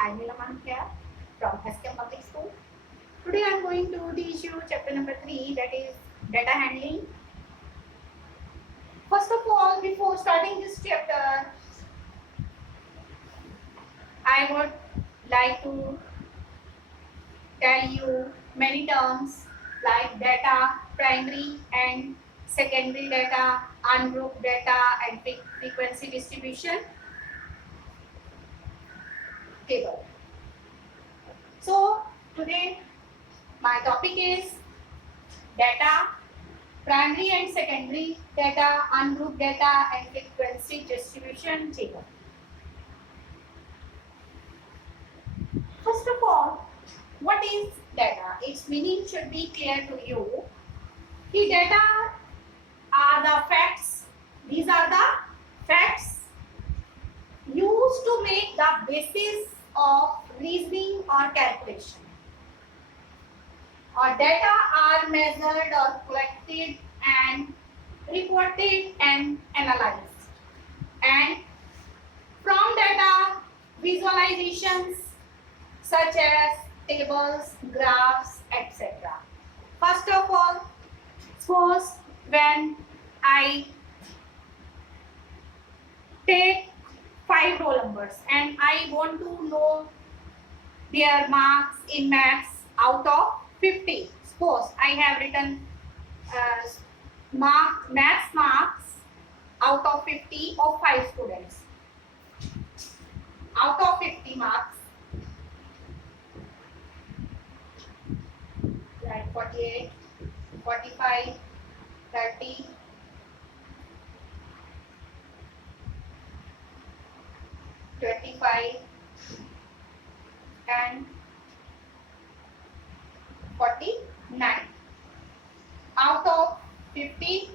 I am Nilaman here from SKM Public School. Today I am going to teach you chapter number 3, that is data handling. First of all, before starting this chapter, I would like to tell you many terms like data, primary and secondary data, ungrouped data and frequency distribution table. So today my topic is data, primary and secondary data, ungrouped data and frequency distribution table. First of all, what is data? Its meaning should be clear to you. The data are the facts. These are the facts used to make the basis of reasoning or calculation. Or data are measured or collected and reported and analyzed. And from data, visualizations such as tables, graphs, etc. First of all, suppose when I take 5 roll numbers and I want to know their marks in maths out of 50. Suppose I have written maths marks out of 50 of 5 students. Out of 50 marks, like 48, 45, 30, 25 and 49. Out of 50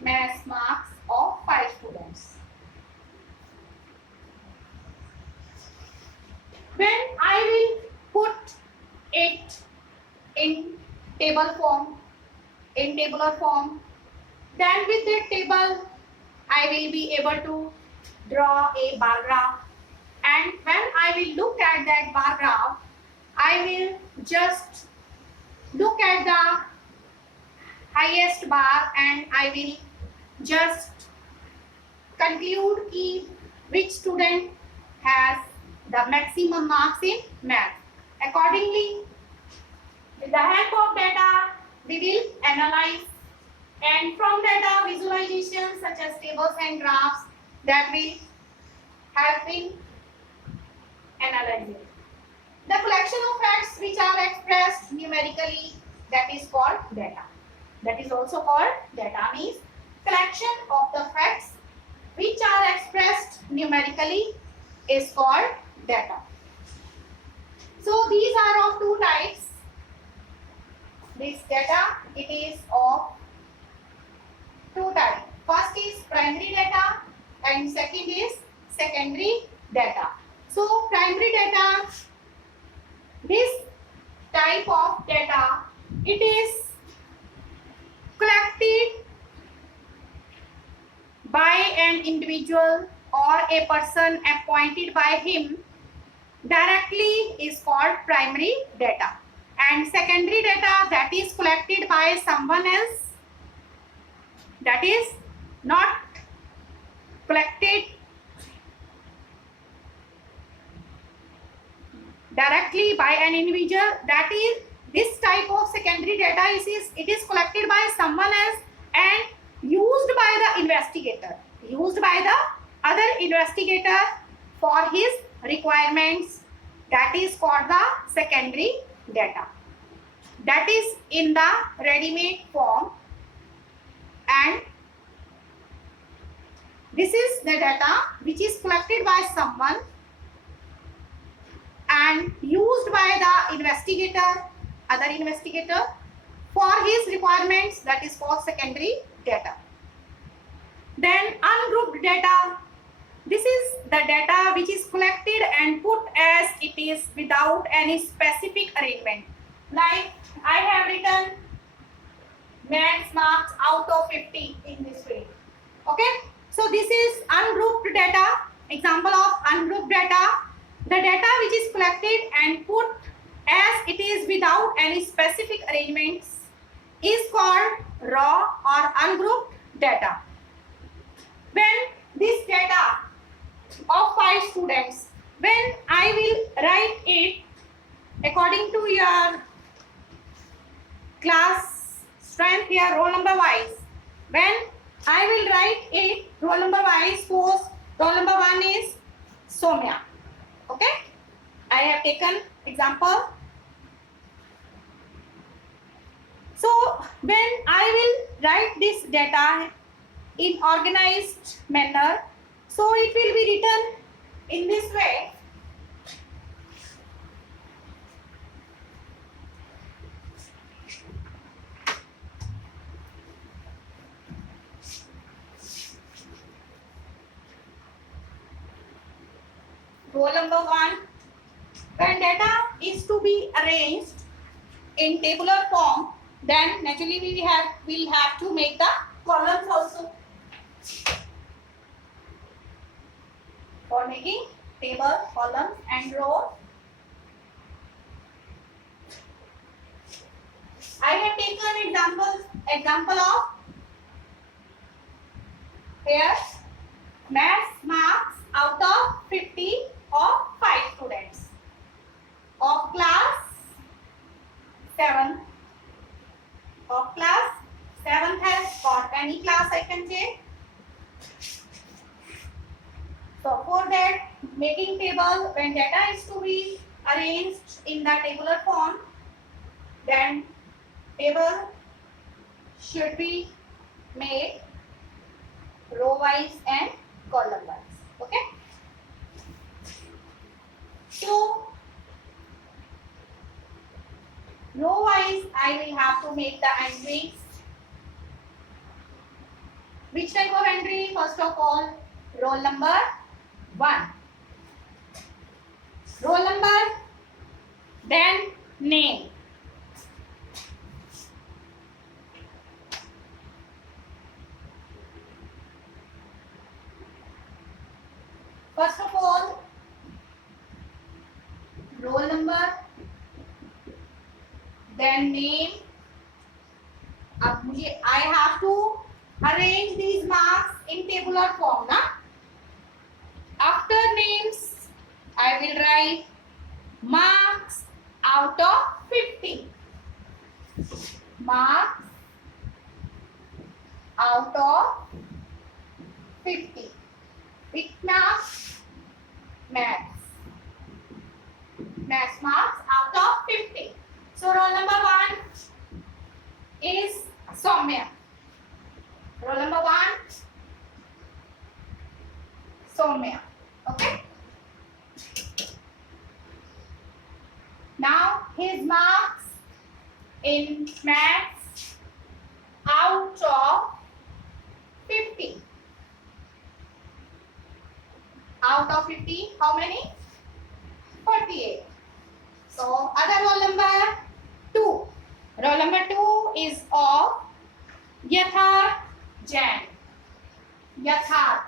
maths marks of 5 students. When I will put it in tabular form, then with that table I will be able to draw a bar graph, and when I will look at that bar graph, I will just look at the highest bar and I will just conclude which student has the maximum marks in math. Accordingly, with the help of data, we will analyze, and from data, visualizations such as tables and graphs that will help in analyzing. The collection of facts which are expressed numerically, that is called data. That is also called data, means collection of the facts which are expressed numerically is called data. So these are of two types. This data, it is of two types. First is primary data and second is secondary data. So primary data, this type of data, it is collected by an individual or a person appointed by him directly is called primary data, and secondary data that is collected by someone else, that is not collected directly by an individual, that is this type of secondary data it is collected by someone else and used by the investigator, used by the other investigator for his requirements, that is called the secondary data. That is in the ready-made form, and this is the data which is collected by someone and used by the investigator, other investigator for his requirements, that is called secondary data. Then ungrouped data, this is the data which is collected and put as it is without any specific arrangement. Like I have written maths marks out of 50 in this way. Okay, so this is ungrouped data. Example of ungrouped data, The data which is collected and put as it is without any specific arrangements is called raw or ungrouped data. When this data of 5 students, when I will write it according to your class strength here, roll number wise, when I will write it roll number wise, suppose roll number 1 is Somya. Okay, I have taken example. So when I will write this data in organized manner, so it will be written in this way. Roll number 1, when data is to be arranged in tabular form, then naturally we'll have to make the columns also. For making table, columns and rows, I have taken example of here maths marks out of 50 of 5 students of class 7. Of class 7 has got any class I can take. So for that, making table, when data is to be arranged in the tabular form, then table should be made row wise and column wise. Okay. So row wise I will have to make the entries. Which type of entry? First of all, roll number 1. Roll number, then name. First of all, roll number, then name. अब I have to arrange these marks in tabular form, na? After names, I will write marks out of 50. Marks out of 50. Which marks? Maths. Maths marks out of 50. So roll number 1 is Soumya. Roll number 1, Soumya. Okay. Now his marks in maths out of 50. Out of 50, how many? 48. So other roll number 2. Roll number 2 is of Yatharth Jain. Yatharth.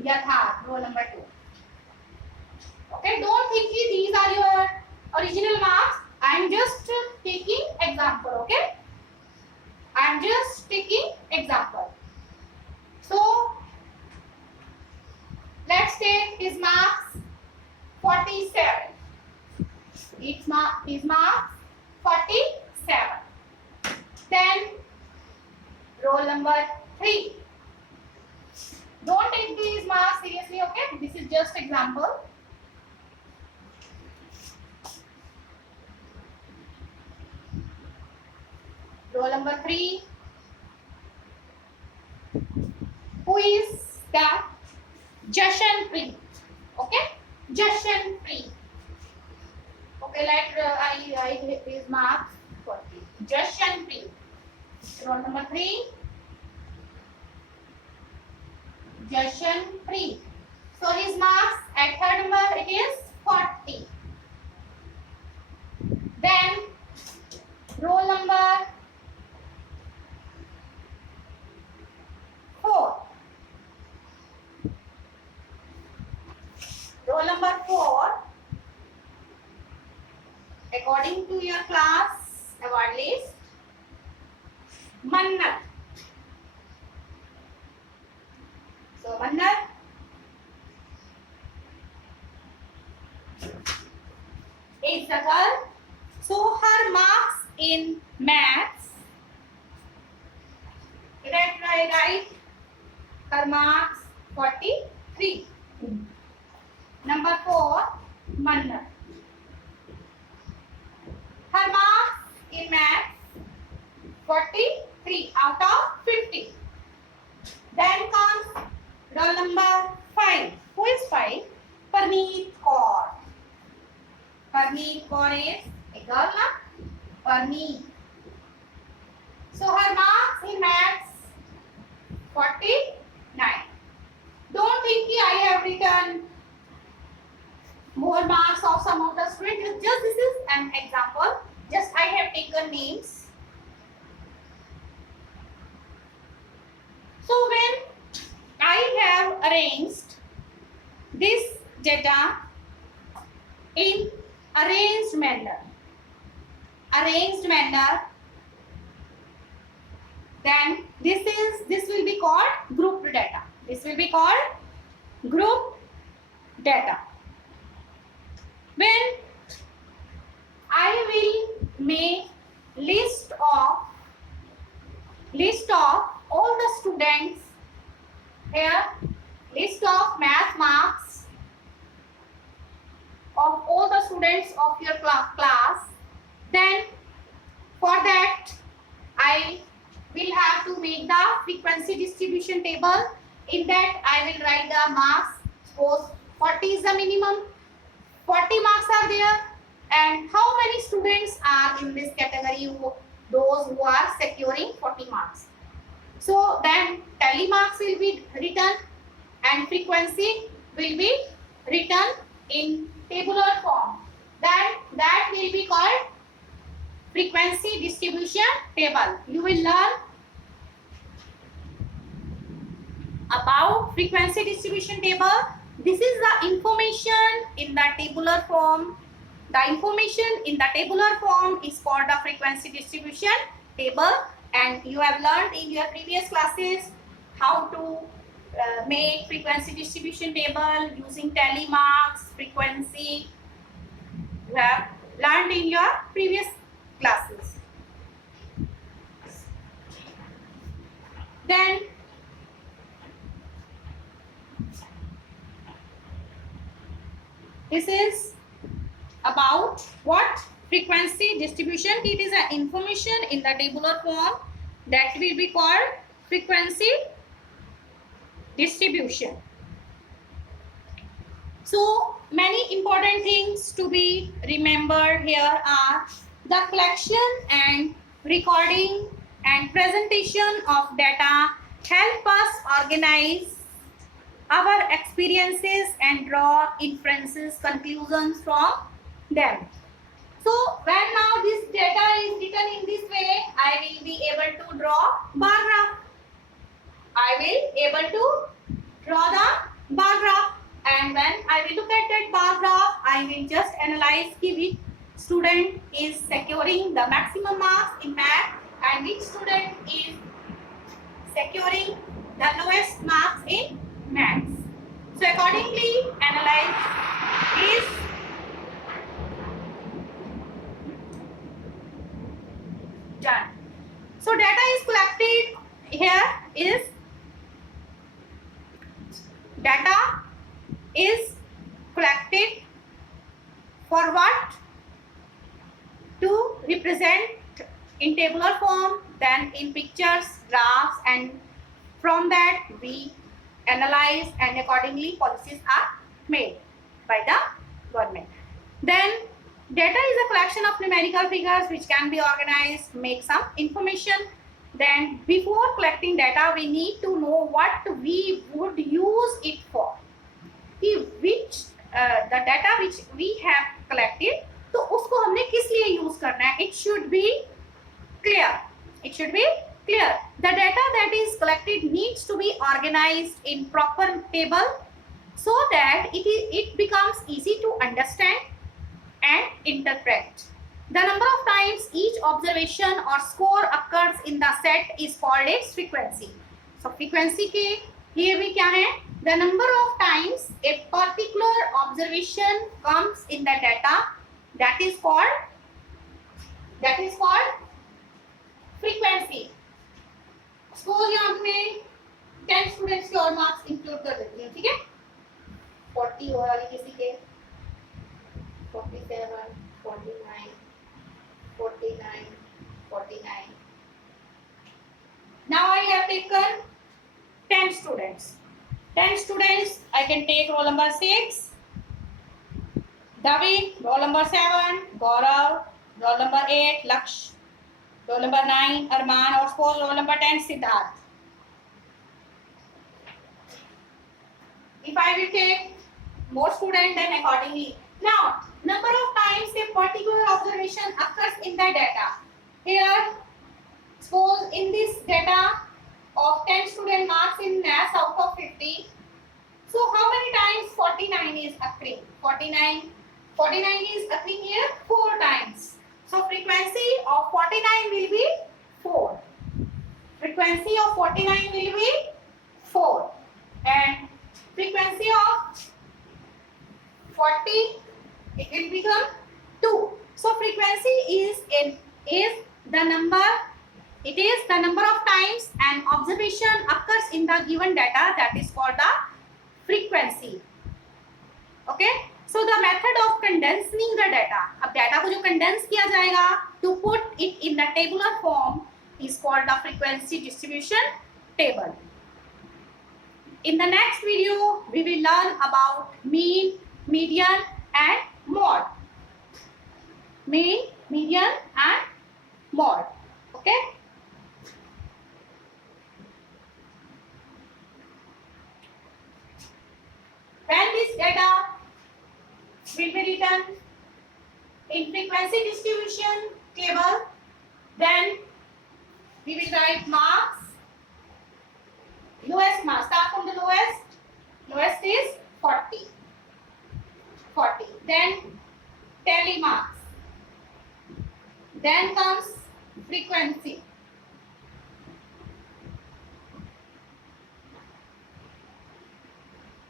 Yatharth, roll number 2. Okay, don't think these are your original marks. I am just taking example. Okay, I am just taking example. So let's take his marks 47. His marks 47. Then roll number 3. Don't take these marks seriously, okay? This is just example. Roll number 3. Who is the Jashanpreet? Okay, Jashanpreet. Okay, I his marks 40. Jashanpreet. Roll number 3. Jashanpreet. So his marks at third number it is 40. Then roll number 4. Roll number 4. According to your class award list, Mannat. So Mannat is the girl. So her marks in maths. Right. Her marks 43. Number 4, Mannat. Her marks in maths 43 out of 50. Then comes roll number 5. Who is 5? Parneet Kaur. Parneet Kaur is a girl, na? Parneet. So her marks in maths 49. Don't think I have written more marks of some of the students. Just this is an example. Just I have taken names. So when I have arranged this data in arranged manner, then this will be called grouped data. This will be called group data. When I will make list of all the students here, list of math marks of all the students of your class, then for that I will have to make the frequency distribution table. In that I will write the marks. Suppose 40 is the minimum, 40 marks are there, and how many students are in this category, those who are securing 40 marks. So then tally marks will be written and frequency will be written in tabular form. Then that will be called frequency distribution table. You will learn about frequency distribution table. This is the information in the tabular form. The information in the tabular form is called the frequency distribution table, and you have learned in your previous classes how to make frequency distribution table using tally marks, frequency. You have learned in your previous classes. Then this is about what frequency distribution. It is an information in the tabular form that will be called frequency distribution. So many important things to be remembered here are the collection and recording and presentation of data help us organize our experiences and draw inferences, conclusions from them. So when now this data is written in this way, I will be able to draw bar graph. I will able to draw the bar graph, and when I will look at that bar graph, I will just analyze which student is securing the maximum marks in math and which student is securing the lowest marks in maths. So accordingly, analyze is done. So data is collected. Here is data is collected for what? To represent in tabular form, then in pictures, graphs, and from that we analyze, and accordingly policies are made by the government. Then data is a collection of numerical figures which can be organized, make some information. Then before collecting data, we need to know what we would use it for. The data which we have collected, तो उसको हमने किस लिए use करना है? It should be clear. It should be clear. The data that is collected needs to be organized in proper table so that it becomes easy to understand and interpret. The number of times each observation or score occurs in the set is called its frequency. So frequency के लिए भी क्या है? The number of times a particular observation comes in the data, that is called frequency. Suppose यहाँ में 10 students के और marks include कर देती हूँ, ठीक है? 40 हो रहा है किसी के, 47, 49, 49, 49. Now I have taken 10 students. 10 students, I can take roll number 6, David, roll number 7, Gaurav, roll number 8, Laksh, roll number 9, Arman, or suppose roll number 10, Siddharth. If I will take more students, then accordingly. Now, number of times a particular observation occurs in the data. Here, suppose in this data of 10 student marks in maths out of 50. So how many times 49 is occurring? 49 is occurring here 4 times. So frequency of 49 will be 4. Frequency of 49 will be 4. And frequency of 40, it will become 2. So frequency is the number of times an observation occurs in the given data, that is called the frequency. Okay, so the method of condensing the data, अब data को जो condense किया जाएगा to put it in the tabular form is called the frequency distribution table. In the next video, we will learn about mean, median and mode. Mean, median and mode. Okay? When this data will be written in frequency distribution table, then we will write marks. Lowest marks, start from the lowest. Lowest is 40. Then tally marks. Then comes frequency.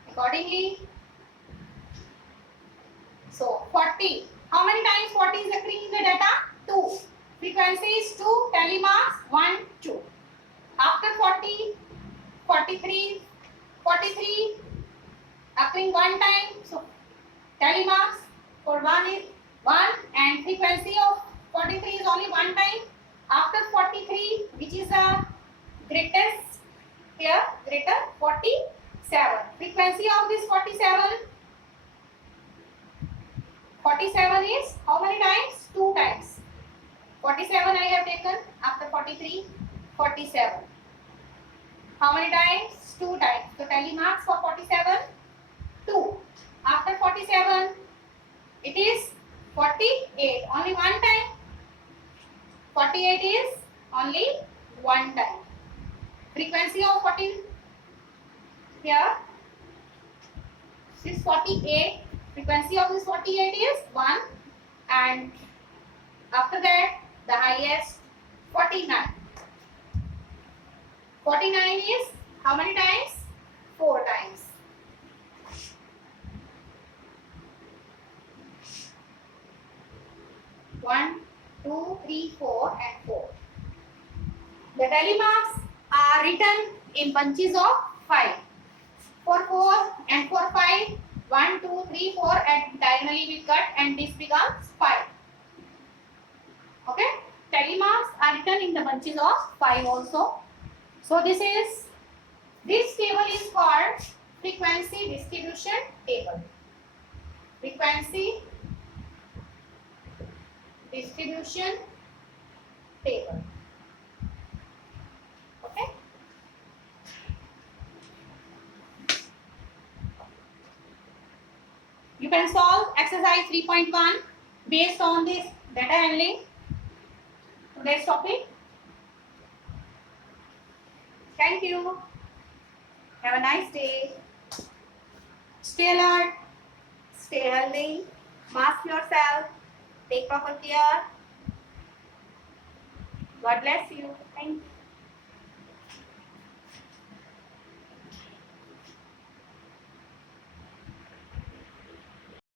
Accordingly, so 40. How many times 40 is occurring in the data? 2. Frequency is 2. Tally marks 1, 2. After 40, 43 occurring 1 time. So tally marks for 1 is 1 and frequency of 43 is only 1 time. After 43, which is the greatest here, greater 47. Frequency of this 47 is how many times? 2 times. 47 I have taken. After 43, 47. How many times? 2 times. So tally marks for 47, 2. After 47, it is 48. Only 1 time. 48 is only 1 time. Frequency of 40 here. This is 48. Frequency of this 48 is 1. And after that, the highest 49. 49 is how many times? 4 times. One, 2, 3, 4 and 4. The tally marks are written in bunches of 5. For 4 and for 5, 1, 2, 3, 4 and diagonally we cut and this becomes 5. Okay? Tally marks are written in the bunches of 5 also. So this table is called frequency distribution table. Frequency distribution table. Okay. You can solve exercise 3.1 based on this data handling. Today's topic. Thank you. Have a nice day. Stay alert, stay healthy, mask yourself, take proper care. God bless you. Thank you.